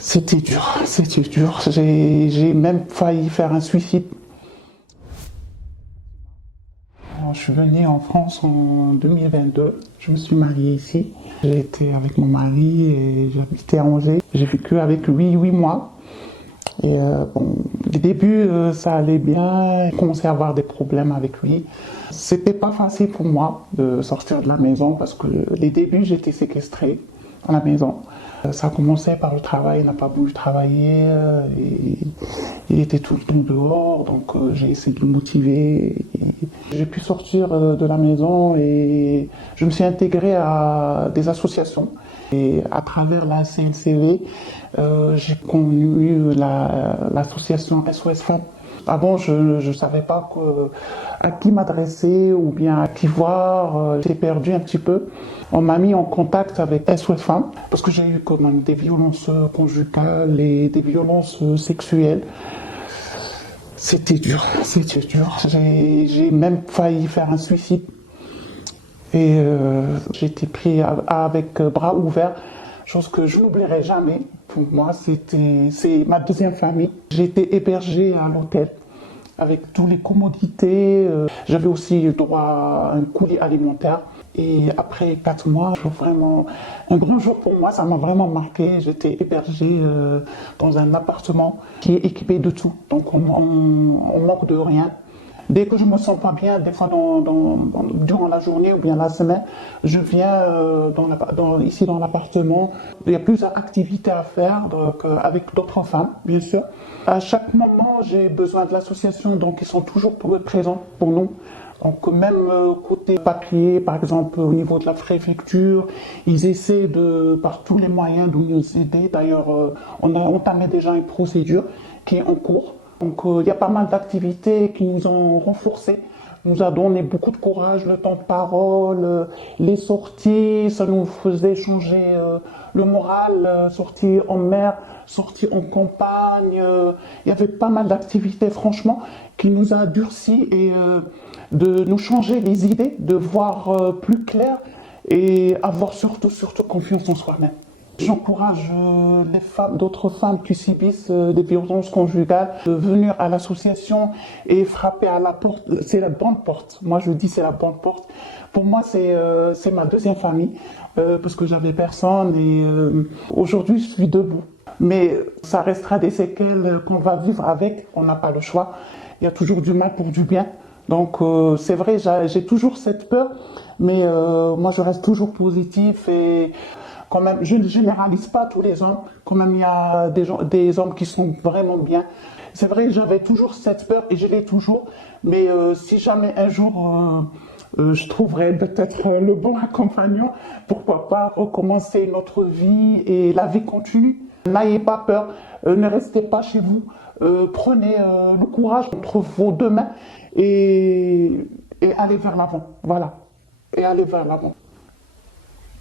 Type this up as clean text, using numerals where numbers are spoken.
C'était dur, c'était dur. J'ai même failli faire un suicide. Alors, je suis venue en France en 2022. Je me suis mariée ici. J'ai été avec mon mari et j'habitais à Angers. J'ai vécu avec lui 8 mois. Et bon, les débuts, ça allait bien. J'ai commencé à avoir des problèmes avec lui. C'était pas facile pour moi de sortir de la maison parce que les débuts, j'étais séquestrée dans la maison. Ça a commencé par le travail, il n'a pas voulu travailler, et il était tout le temps dehors, donc j'ai essayé de le motiver. J'ai pu sortir de la maison et je me suis intégrée à des associations. Et à travers la CNCV, j'ai connu l'association SOS Femmes. Avant, je ne savais pas à qui m'adresser ou bien à qui voir. J'ai perdu un petit peu. On m'a mis en contact avec SOS Femmes parce que j'ai eu quand même des violences conjugales et des violences sexuelles. C'était dur, c'était dur. J'ai même failli faire un suicide. Et j'ai été pris avec bras ouverts, chose que je n'oublierai jamais. Pour moi, c'est ma deuxième famille. J'ai été hébergée à l'hôtel avec toutes les commodités. J'avais aussi droit à un colis alimentaire. Et après 4 mois, vraiment un grand jour pour moi, ça m'a vraiment marqué. J'étais hébergée dans un appartement qui est équipé de tout. Donc on manque de rien. Dès que je me sens pas bien, des fois durant la journée ou bien la semaine, je viens ici dans l'appartement. Il y a plusieurs activités à faire donc, avec d'autres femmes, bien sûr. À chaque moment, j'ai besoin de l'association, donc ils sont toujours présents pour nous. Donc même côté papier, par exemple au niveau de la préfecture, ils essaient par tous les moyens de nous aider. D'ailleurs, on a entamé déjà une procédure qui est en cours. Donc il y a pas mal d'activités qui nous ont renforcés, nous a donné beaucoup de courage, le temps de parole, les sorties, ça nous faisait changer le moral, sorties en mer, sorties en campagne. Il y avait pas mal d'activités franchement qui nous a durcis et de nous changer les idées, de voir plus clair et avoir surtout confiance en soi-même. J'encourage les femmes, d'autres femmes qui subissent des violences conjugales de venir à l'association et frapper à la porte. C'est la bonne porte. Moi, je dis c'est la bonne porte. Pour moi, c'est ma deuxième famille parce que j'avais personne et aujourd'hui, je suis debout. Mais ça restera des séquelles qu'on va vivre avec. On n'a pas le choix. Il y a toujours du mal pour du bien. Donc c'est vrai, j'ai toujours cette peur, mais moi, je reste toujours positif et quand même, je ne généralise pas tous les hommes. Quand même, il y a des hommes qui sont vraiment bien. C'est vrai que j'avais toujours cette peur et je l'ai toujours. Mais si jamais un jour je trouverai peut-être le bon accompagnant, pourquoi pas recommencer notre vie et la vie continue. N'ayez pas peur, ne restez pas chez vous. Prenez le courage entre vos deux mains et allez vers l'avant. Voilà. Et allez vers l'avant.